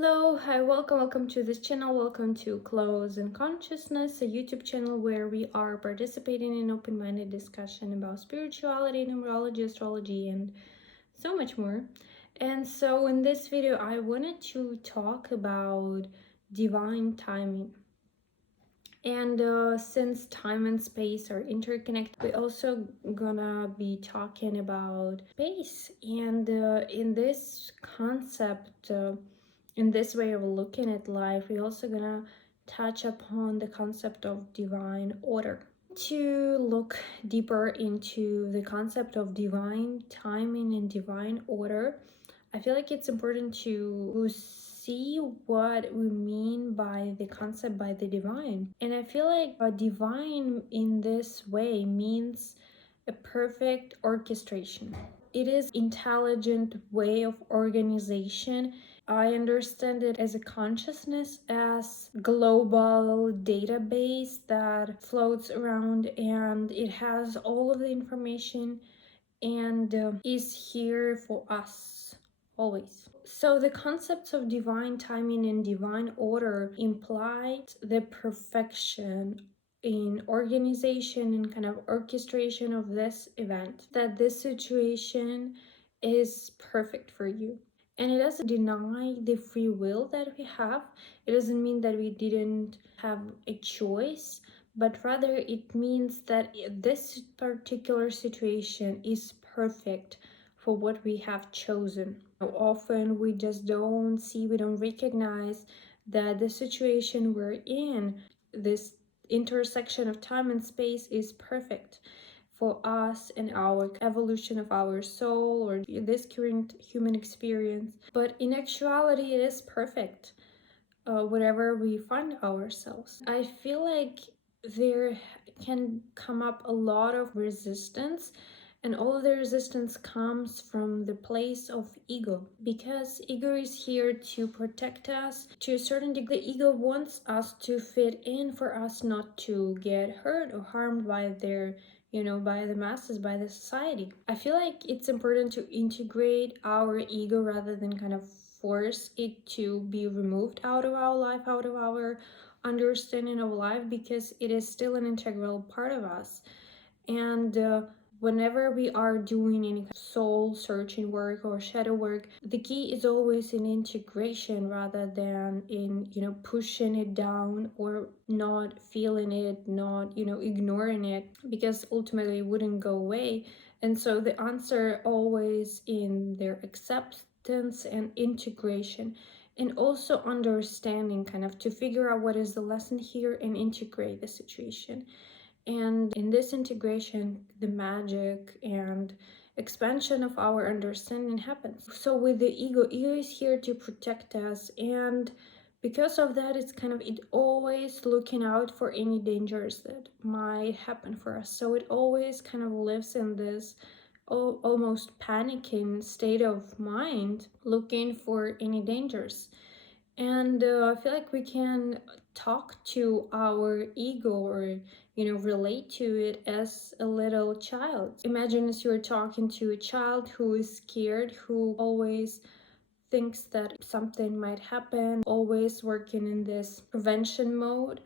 Hello, hi, welcome to this channel. Welcome to Close and Consciousness, a YouTube channel where we are participating in open-minded discussion about spirituality, numerology, astrology, and so much more. And so in this video, I wanted to talk about divine timing. And since time and space are interconnected, we're also gonna be talking about space. And in this concept, in this way of looking at life, we're also gonna touch upon the concept of divine order. To look deeper into the concept of divine timing and divine order, I feel like it's important to see what we mean by the concept by the divine. And I feel like a divine in this way means a perfect orchestration. It is intelligent way of organization. I understand it as a consciousness, as global database that floats around, and it has all of the information and is here for us always. So the concepts of divine timing and divine order imply the perfection in organization and kind of orchestration of this event, that this situation is perfect for you. And it doesn't deny the free will that we have. It doesn't mean that we didn't have a choice, but rather it means that this particular situation is perfect for what we have chosen. Often we just don't see, we don't recognize that the situation we're in, this intersection of time and space, is perfect for us and our evolution of our soul or this current human experience. But in actuality, it is perfect, wherever we find ourselves. I feel like there can come up a lot of resistance, and all of the resistance comes from the place of ego, because ego is here to protect us to a certain degree. The ego wants us to fit in, for us not to get hurt or harmed by their by the masses, by the society. I feel like it's important to integrate our ego rather than kind of force it to be removed out of our life, out of our understanding of life, because it is still an integral part of us. And whenever we are doing any soul searching work or shadow work, the key is always in integration rather than in pushing it down or not feeling it, not ignoring it, because ultimately it wouldn't go away. And so the answer always in their acceptance and integration, and also understanding, kind of to figure out what is the lesson here and integrate the situation. And in this integration, the magic and expansion of our understanding happens. So with the ego is here to protect us, and because of that, it's kind of it always looking out for any dangers that might happen for us. So it always kind of lives in this almost panicking state of mind, looking for any dangers. And I feel like we can talk to our ego, or relate to it as a little child. Imagine as you're talking to a child who is scared, who always thinks that something might happen, always working in this prevention mode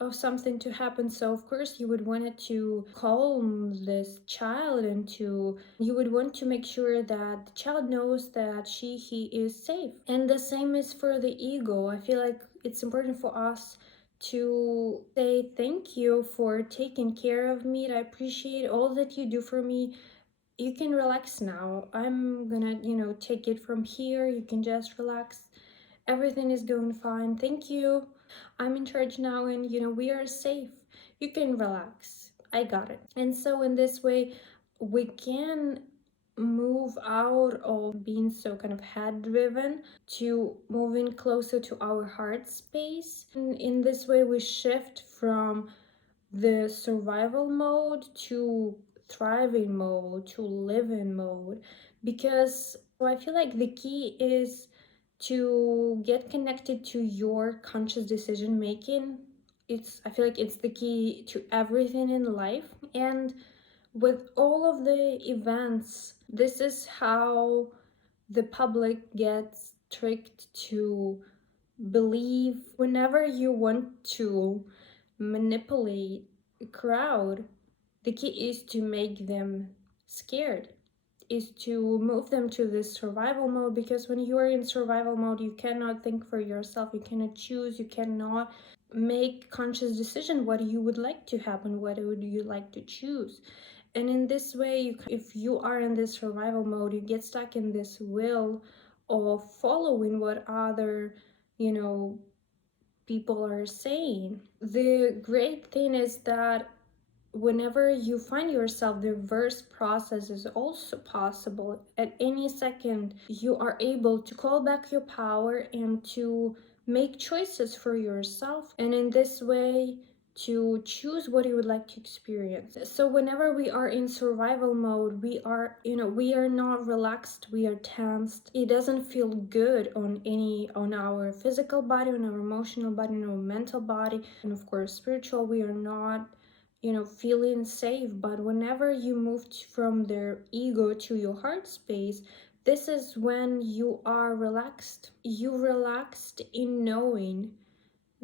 of something to happen. So of course you would want it to calm this child, and you would want to make sure that the child knows that he is safe. And the same is for the ego. I feel like it's important for us to say thank you for taking care of me. I appreciate all that you do for me. You can relax now. I'm gonna take it from here. You can just relax. Everything is going fine. Thank you. I'm in charge now, and we are safe. You can relax. I got it. And so in this way, we can move out of being so kind of head driven to moving closer to our heart space. And in this way, we shift from the survival mode to thriving mode, to living mode, because I feel like the key is to get connected to your conscious decision making. I feel like it's the key to everything in life. And with all of the events, this is how the public gets tricked to believe. Whenever you want to manipulate a crowd, the key is to make them scared, is to move them to this survival mode, because when you are in survival mode, you cannot think for yourself, you cannot choose, you cannot make conscious decision what you would like to happen, what would you like to choose. And in this way, if you are in this survival mode, you get stuck in this will of following what other, people are saying. The great thing is that whenever you find yourself, the reverse process is also possible. At any second, you are able to call back your power and to make choices for yourself, and in this way to choose what you would like to experience. So whenever we are in survival mode, we are not relaxed, we are tensed. It doesn't feel good on our physical body, on our emotional body, on our mental body, and of course spiritual. We are not feeling safe. But whenever you move from their ego to your heart space, this is when you are relaxed. You relaxed in knowing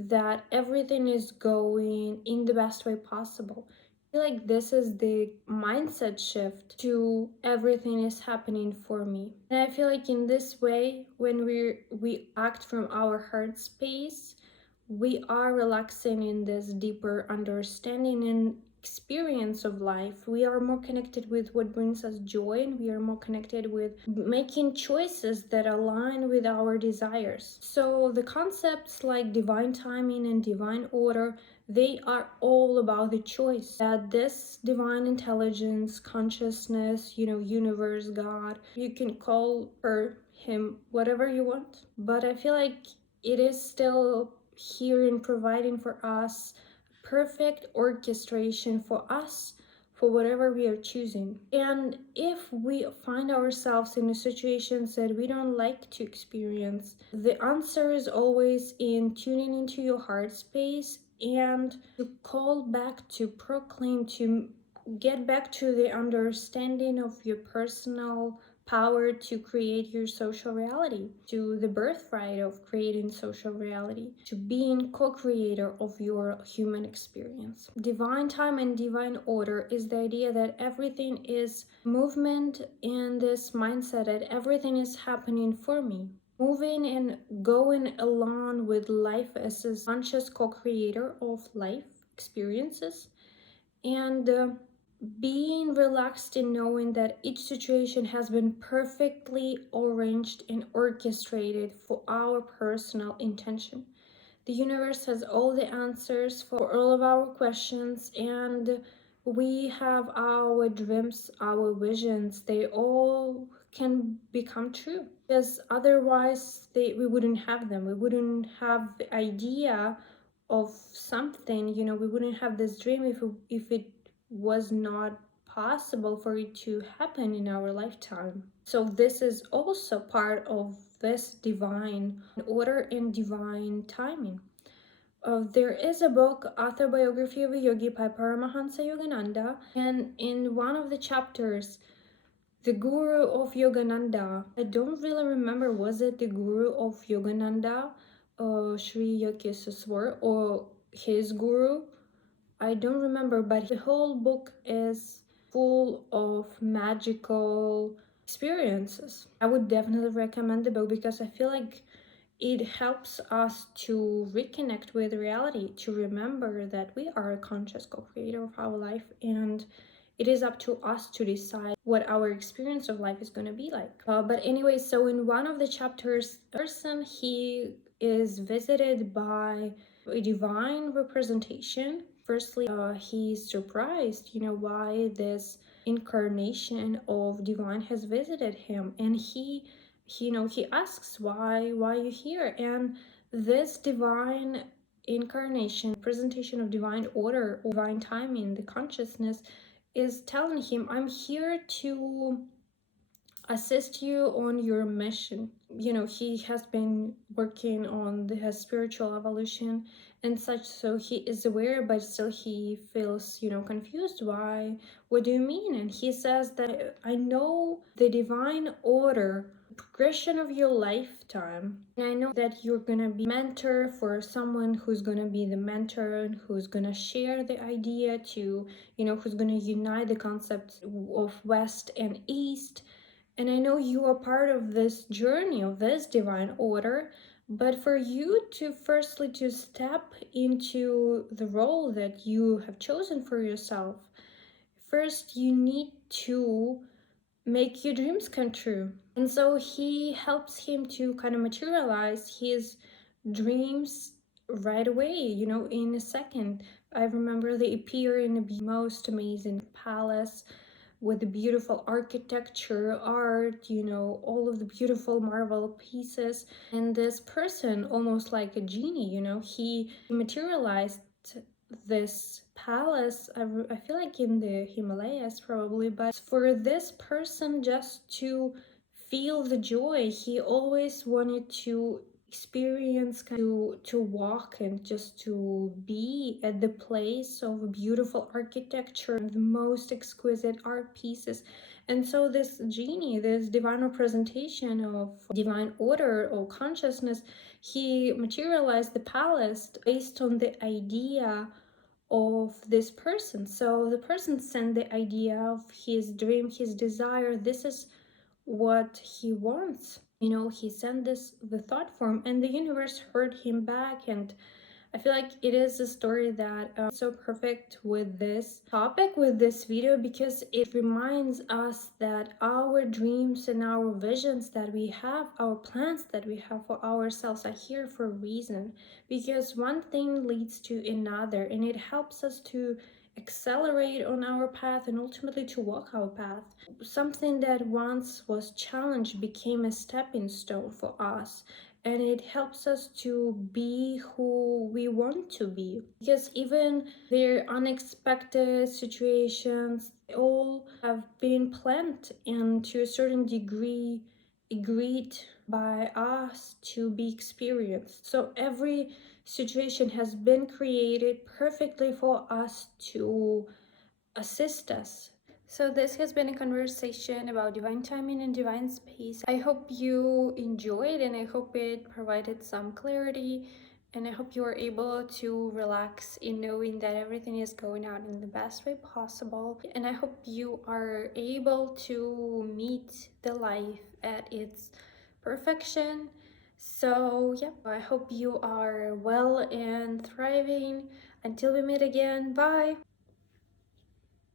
that everything is going in the best way possible. I feel like this is the mindset shift to everything is happening for me. And I feel like in this way, when we act from our heart space, we are relaxing in this deeper understanding and experience of life. We are more connected with what brings us joy, and we are more connected with making choices that align with our desires. So the concepts like divine timing and divine order, they are all about the choice that this divine intelligence, consciousness, universe, God, you can call her, him, whatever you want. But I feel like it is still here in providing for us perfect orchestration for us for whatever we are choosing. And if we find ourselves in situations that we don't like to experience, the answer is always in tuning into your heart space and to call back, to proclaim, to get back to the understanding of your personal power to create your social reality, to the birthright of creating social reality, to being co-creator of your human experience. Divine time and divine order is the idea that everything is movement, and this mindset that everything is happening for me. Moving and going along with life as a conscious co-creator of life experiences, and being relaxed in knowing that each situation has been perfectly arranged and orchestrated for our personal intention. The universe has all the answers for all of our questions, and we have our dreams, our visions. They all can become true, because otherwise we wouldn't have them. We wouldn't have the idea of something, we wouldn't have this dream if it was not possible for it to happen in our lifetime. So this is also part of this divine order and divine timing. There is a book, Autobiography of a Yogi by Paramahansa Yogananda, and in one of the chapters, the guru of Yogananda, I don't really remember, was it the guru of Yogananda, Sri Yogi or his guru? I don't remember, but the whole book is full of magical experiences. I would definitely recommend the book because I feel like it helps us to reconnect with reality, to remember that we are a conscious co-creator of our life, and it is up to us to decide what our experience of life is going to be like. But anyway, so in one of the chapters, person, he is visited by a divine representation. Firstly, he's surprised, why this incarnation of divine has visited him, and he asks why you here. And this divine incarnation, presentation of divine order, divine timing, the consciousness is telling him, I'm here to assist you on your mission. He has been working on his spiritual evolution and such, so he is aware, but still he feels, confused. Why? What do you mean? And he says that I know the divine order progression of your lifetime. And I know that you're gonna be mentor for someone who's gonna be the mentor and who's gonna share the idea to, who's gonna unite the concepts of West and East. And I know you are part of this journey of this divine order, but for you to firstly to step into the role that you have chosen for yourself, first you need to make your dreams come true. And so he helps him to kind of materialize his dreams right away, in a second. I remember they appear in the most amazing palace with the beautiful architecture, art, all of the beautiful marble pieces. And this person, almost like a genie, he materialized this palace. I feel like in the Himalayas probably, but for this person just to feel the joy, he always wanted to experience, to walk and just to be at the place of beautiful architecture, the most exquisite art pieces. And so this genie, this divine representation of divine order or consciousness, he materialized the palace based on the idea of this person. So the person sent the idea of his dream, his desire. This is what he wants. He sent the thought form, and the universe heard him back. And I feel like it is a story that is so perfect with this topic, with this video, because it reminds us that our dreams and our visions that we have, our plans that we have for ourselves are here for a reason, because one thing leads to another, and it helps us to accelerate on our path and ultimately to walk our path. Something that once was challenged became a stepping stone for us, and it helps us to be who we want to be, because even their unexpected situations all have been planned and to a certain degree agreed by us to be experienced. So every situation has been created perfectly for us to assist us. So this has been a conversation about divine timing and divine space. I hope you enjoyed, and I hope it provided some clarity, and I hope you are able to relax in knowing that everything is going out in the best way possible. And I hope you are able to meet the life at its perfection. So yeah, I hope you are well and thriving. Until we meet again, bye!